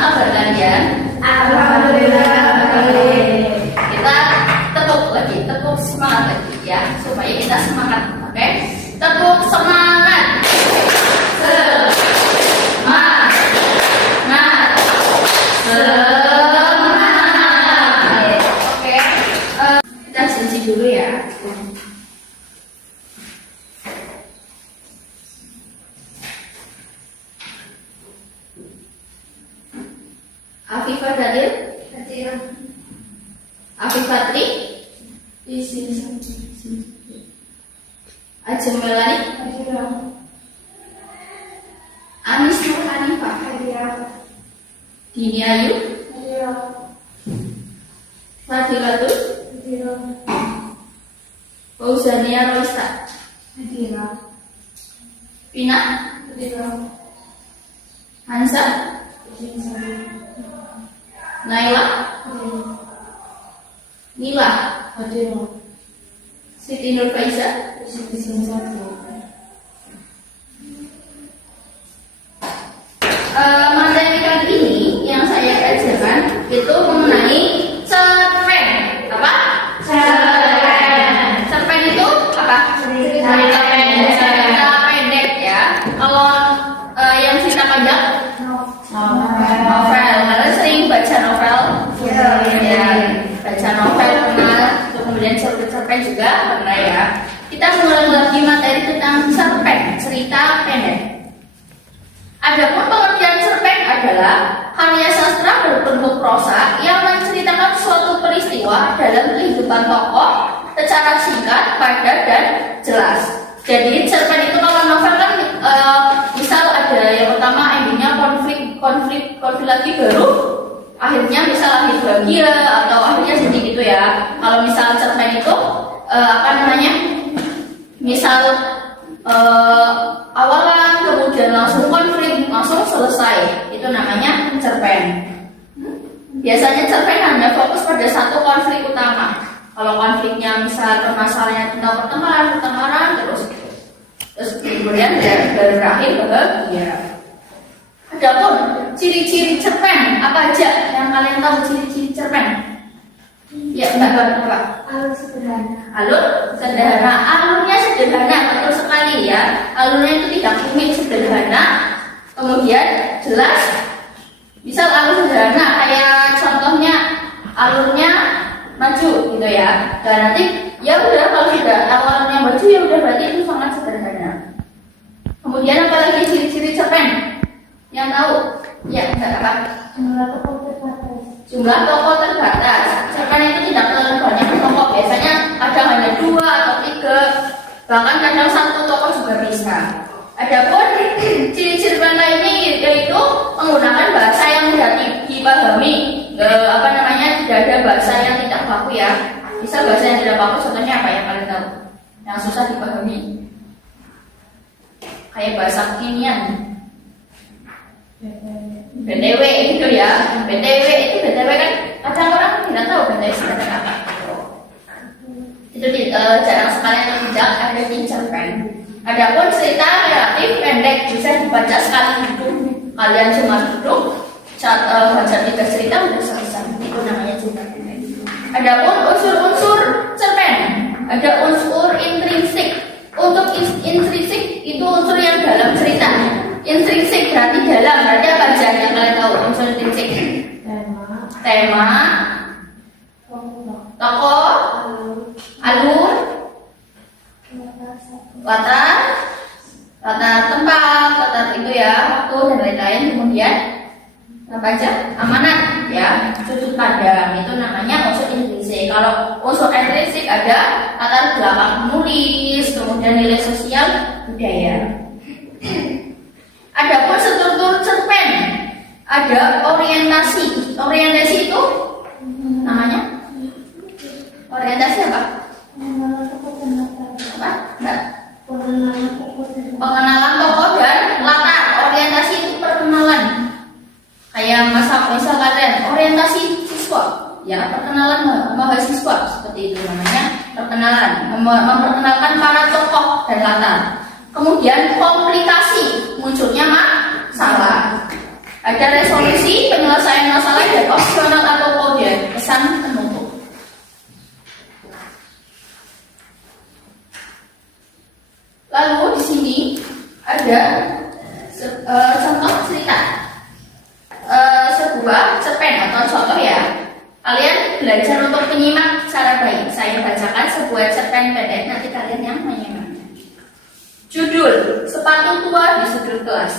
kabar kalian? Alhamdulillah. Kita tepuk semangat lagi ya, supaya kita semangat. Oke? Tepuk semangat. Semangat. Semangat. Oke. Kita janji dulu ya. Afifah Dalil, Hadir. Afifatri, Di sini. Ajeng Melani, Hadir. Anis Nur Hanifah, Hadir. Dini Ayu, Hadir. Fadilatul, Hadir. Fauzania Roista, Hadir. Pina, Hadir. Hansa, Di sini. Naila, Hadir. Nila, Hadir. Siti Nur Faiza, Di sini satu. Materi kali ini yang saya ajarkan itu mengenai cerpen. Apa? Cerpen. Cerpen itu apa? Cerita pendek ya. Kalau yang cerita panjang novel. Kalian sering baca novel? Ya, baca novel pernah. Kemudian cerpen juga pernah ya. Kita mulai lagi materi tentang cerpen, cerita pendek. Adapun pengertian cerpen adalah karya sastra berbentuk prosa yang menceritakan suatu peristiwa dalam kehidupan tokoh secara singkat, padat, dan jelas. Jadi cerpen itu kalau novel kan misal ada yang pertama endingnya konflik lagi baru akhirnya misal akhir bahagia atau akhirnya sedih gitu ya. Kalau misal cerpen itu apa namanya? Misal awalan kemudian langsung konflik langsung selesai, itu namanya cerpen. Biasanya cerpen hanya fokus pada satu konflik utama. Kalau konfliknya misal permasalahannya tentang pertengkaran terus kemudian baru berakhir bahagia. Adapun ciri-ciri cerpen apa aja yang kalian tahu ciri-ciri cerpen? Ya, Mbak. Alur sederhana. Alur sederhana, alurnya sederhana, betul sekali ya. Alurnya itu tidak rumit, sederhana, kemudian jelas. Misal alur sederhana, kayak contohnya alurnya maju gitu ya. Dan nanti ya udah kalau sudah alurnya maju ya udah berarti itu sangat sederhana. Kemudian apalagi ciri-ciri cerpen yang tahu? Ya, enggak apa? Jumlah tokoh terbatas. Jumlah tokoh terbatas. Cerpen itu tidak terlalu banyak tokoh, biasanya kadang hanya 2 atau 3, bahkan kadang 1 tokoh juga bisa. Adapun ciri-ciri cerpen lainnya yaitu menggunakan bahasa yang mudah dipahami. Apa namanya? Tidak ada bahasa yang tidak baku ya. Bisa bahasa yang tidak baku, contohnya apa yang kalian tahu? Yang susah dipahami. Kayak bahasa kekinian. BTW gitu ya. BTW kan kadang orang tidak tahu BTW sebenarnya apa. Itu jarang sekali yang tidak ada di cerpen. Adapun cerita relatif pendek bisa dibaca sekali duduk. Kalian cuma duduk, baca 3 cerita sudah selesai. Itu namanya cerita pendek. Adapun unsur-unsur cerpen, ada unsur intrinsik. Untuk intrinsik itu unsur yang dalam cerita. Intrinsik berarti dalam, berarti apa aja yang kalian tahu unsur intrinsik? Tema, tokoh, alur, latar tempat, latar itu ya, waktu dan lain-lain. Kemudian apa aja? Amanat ya, sudut pandang, itu namanya unsur intrinsik. Kalau unsur intrinsik ada latar belakang penulis, kemudian nilai sosial, budaya. Adapun struktur cerpen, ada orientasi. Orientasi itu namanya orientasi apa? Apa? Enggak. Pengenalan tokoh dan latar. Orientasi itu perkenalan. Kayak misal kalian orientasi siswa, ya perkenalan mahasiswa seperti itu namanya perkenalan. Memperkenalkan para tokoh dan latar. Kemudian komplikasi, munculnya masalah. Ada resolusi, penyelesaian masalah, dan opsional atau kode, pesan penutup. Lalu di sini ada contoh cerita, sebuah cerpen atau contoh ya. Kalian belajar untuk menyimak secara baik. Saya bacakan sebuah cerpen pendek, nanti kalian yang menyimak. Judul: Sepatu tua di sudut kelas.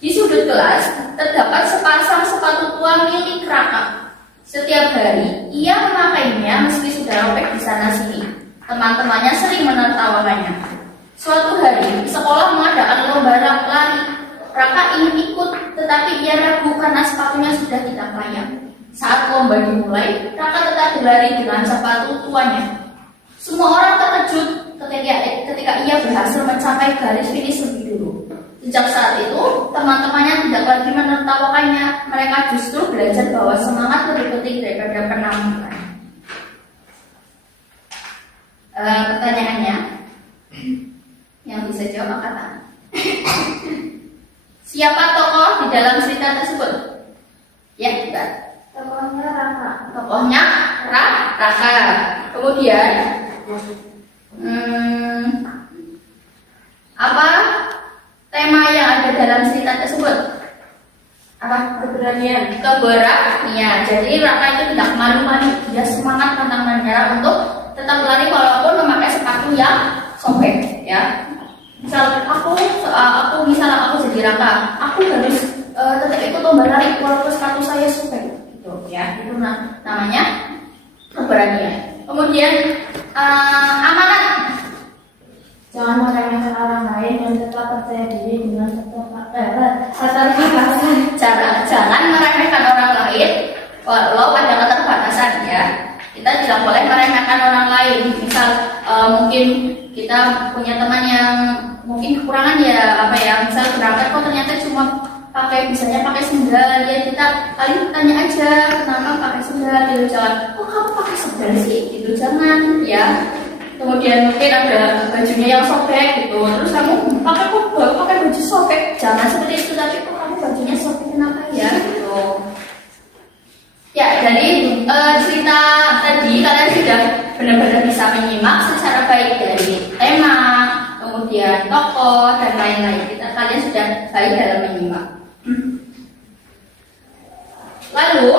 Di sudut kelas terdapat sepasang sepatu tua milik Raka. Setiap hari ia memakainya meski sudah robek di sana sini. Teman-temannya sering menertawakannya. Suatu hari sekolah mengadakan lomba lari. Raka ingin ikut, tetapi ia ragu karena sepatunya sudah tidak layak. Saat lomba dimulai, Raka tetap berlari dengan sepatu tuanya. Semua orang terkejut ketika ia berhasil mencapai garis finish lebih dulu. Sejak saat itu, teman-temannya tidak lagi menertawakannya. Mereka justru belajar bahwa semangat lebih penting daripada penampilan. Pertanyaannya, yang bisa jawab angkat tangan. Siapa tokoh di dalam cerita tersebut? Ya, Mbak. Tokohnya Raka. Tokohnya Raka. Kemudian apa tema yang ada dalam cerita tersebut? Apa? Keberanian. Keberanian. Jadi Raka itu tidak malu-malu, dia semangat tentang menyerah untuk tetap berlari walaupun memakai sepatu yang sobek, ya. Misal aku jadi Raka, aku harus tetap ikut lomba lari walaupun sepatu saya sobek. Ya, itu namanya keberanian. Kemudian amanat. Jangan meremehkan orang lain dan tetap percaya diri dengan keterbatasan. Jangan meremehkan orang lain walau ada keterbatasan, ya. Kita tidak boleh meremehkan orang lain. Misal mungkin kita punya teman yang mungkin kekurangan misal berangkat kok ternyata cuma misalnya pakai sendal, ya kita paling tanya aja kenapa pakai sendal, gitu. Jangan, kamu pakai sendal sih, gitu. Jangan, ya. Kemudian mungkin ada bajunya yang sobek, gitu. Terus kamu pakai baju sobek, jangan seperti itu. Tapi kok kamu bajunya sobek, kenapa ya, gitu. Ya, dari cerita tadi kalian sudah benar-benar bisa menyimak secara baik dari tema, kemudian tokoh dan lain-lain. Kalian sudah baik dalam menyimak. Lalu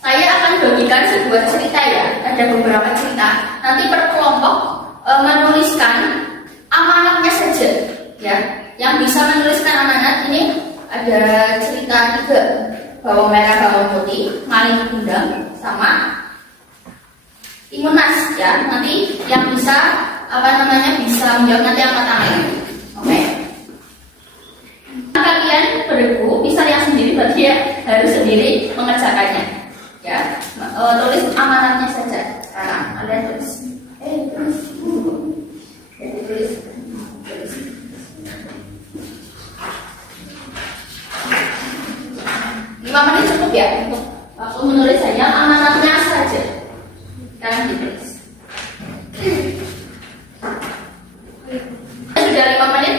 saya akan bagikan sebuah cerita, ya. Ada beberapa cerita. Nanti per kelompok menuliskan amanatnya saja, ya. Yang bisa menuliskan amanat ini ada cerita 3, bawang merah, bawang putih, maling kundang, sama timun mas, ya. Nanti yang bisa bisa menjawab nanti angkat tangan. Oke. Kalian beribu, bisa yang sendiri, berarti ya harus sendiri mengerjakannya, ya. Tulis amanatnya saja. Sekarang kalian tulis. Tulis. 5 menit cukup, ya, untuk waktu menulis hanya amanatnya saja. Sekarang ditulis. Sudah 5 menit?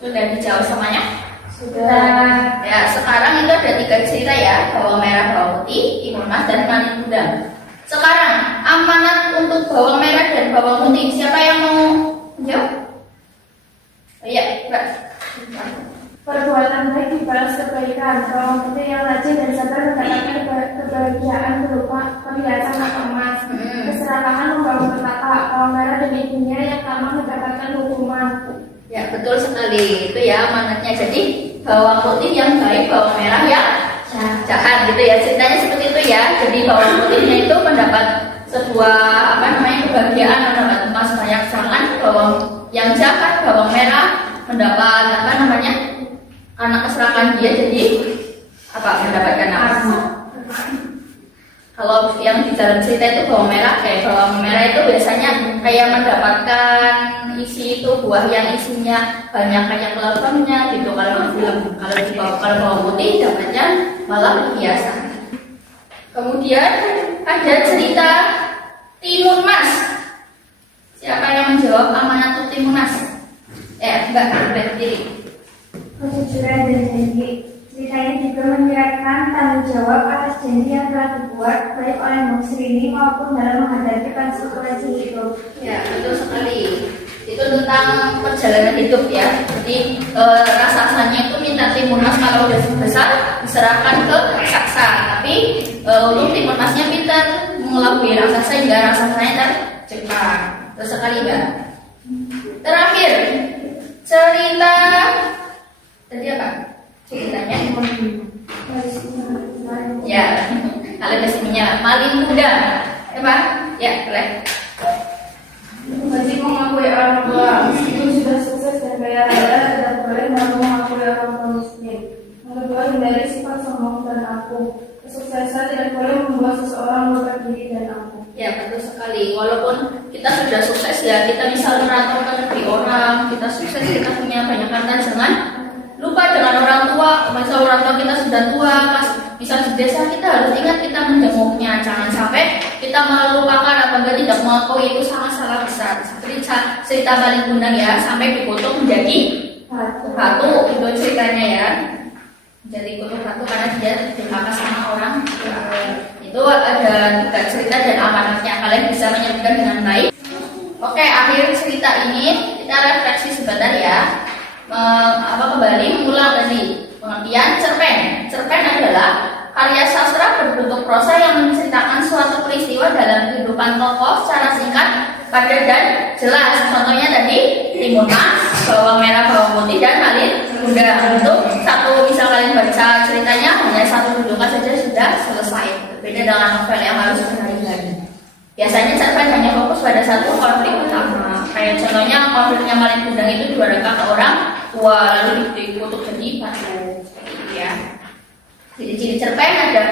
Sudah dijawab semuanya? Sudah. Ya, sekarang itu ada 3 cerita, ya. Bawang merah, bawang putih, timun mas, dan maling kundang. Sekarang amanat untuk bawang merah dan bawang putih. Siapa yang mau menjawab? Iya, Mbak. Perbuatan baik dibalas kebaikan. Bawang putih yang rajin dan sabar mendapatkan kebahagiaan berupa perhiasan atau emas. Keserakahan membawa petaka. Bawang merah dan ibunya yang tamak mendapatkan hukuman. Ya, betul sekali. Itu ya amanatnya. Jadi bawang putih yang baik, bawang merah yang jahat, gitu ya. Ceritanya seperti itu, ya. Jadi bawang putihnya itu mendapat sebuah kebahagiaan, mendapat emas banyak. Sedangkan bawang yang jahat, bawang merah mendapat karena keserakan dia jadi mendapatkan apa? Kalau yang di dalam cerita itu bawang merah itu biasanya kayak mendapatkan isi itu buah yang isinya banyak kayak logam-nya, gitu. Kalau bawang putih dapatnya malah biasa. Kemudian ada cerita timun mas. Siapa yang menjawab amanat timun mas? Mbak berdiri. kejujuran dan janji. Cerita ini juga menyeratkan tanggung jawab atas janji yang telah dibuat baik oleh Musrini maupun dalam menghadapi konsekuensi hidup. Ya, betul sekali. Itu tentang perjalanan hidup ya. Jadi raksasanya itu minta Timun Mas kalau udah besar diserahkan ke raksasa. Tapi untuk Timun Masnya pintar mengelabui raksasa hingga raksasanya tercipta. Terus sekali Mbak. Terakhir cerita tadi apa? Ceritanya ya, kalian biasanya maling muda. Ya Pak? Ya, boleh. Wajib mengakui orang tua meskipun sudah sukses dan kaya raya, tidak boleh mengakui orang tua miskin. Yang kedua, hindari sifat sombong dan angkuh. Kesuksesan tidak boleh membuat seseorang lupa diri dan angkuh. Ya, betul sekali. Walaupun kita sudah sukses ya, kita bisa merantau ke negeri orang, kita sukses, kita punya banyak harta, jangan lupa dengan orang tua. Masa orang tua kita sudah tua, pas misal di desa kita harus ingat kita menjenguknya. Jangan sampai kita melupakan apabila tidak mengakui, itu sangat salah besar. Seperti cerita paling gundang ya, sampai dikutuk menjadi batu. Itu ceritanya ya, jadi kutuk batu karena dia durhaka sama orang. Itu ada 3 cerita dan amanatnya, kalian bisa menyebutkan dengan baik. Oke, akhir cerita ini kita refleksi sebentar ya. Kembali mengulang tadi pengertian cerpen. Cerpen adalah karya sastra berbentuk prosa yang menceritakan suatu peristiwa dalam kehidupan tokoh secara singkat, padat dan jelas. Contohnya tadi Timun Mas, bawang merah, bawang putih dan malin muda. Untuk satu, misal kalian baca ceritanya hanya 1 gundukan saja sudah selesai. Berbeda dengan novel yang harus berhari-hari. Biasanya cerpen hanya fokus pada satu konflik utama. Kayak contohnya konfliknya Malin Kundang itu dihadapkan ke orang tua lalu dikutuk jadi batu. Seperti itu ya. Ciri-ciri cerpen ada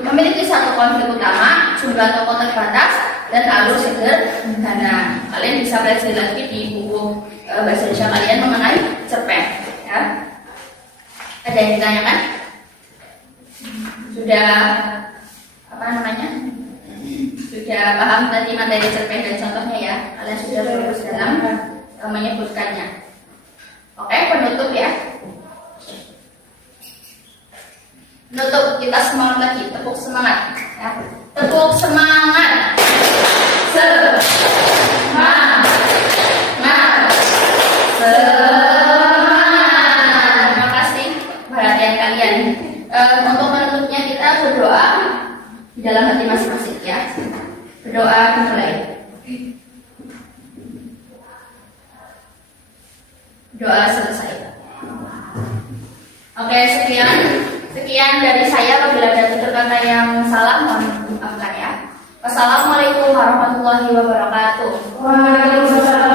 memiliki satu konflik utama, jumlah tokoh terbatas, dan alur sederhana. Kalian bisa pelajari lagi di buku bahasa Indonesia kalian mengenai cerpen. Ya. Ada yang ditanyakan? Sudah sudah paham tadi materi cerpen dan contohnya ya? Kalian sudah fokus dalam menyebutkannya. Oke, penutup ya. Penutup, kita semangat lagi, tepuk semangat ya. Tepuk semangat. Semangat. Terima kasih perhatian kalian. Untuk penutupnya kita berdoa di dalam hati masing-masing ya. Berdoa dimulai. Doa selesai. Oke, sekian dari saya. Apabila ada tutur kata yang salah, mohon dimaafkan ya. Wassalamualaikum warahmatullahi wabarakatuh. Waalaikumsalam.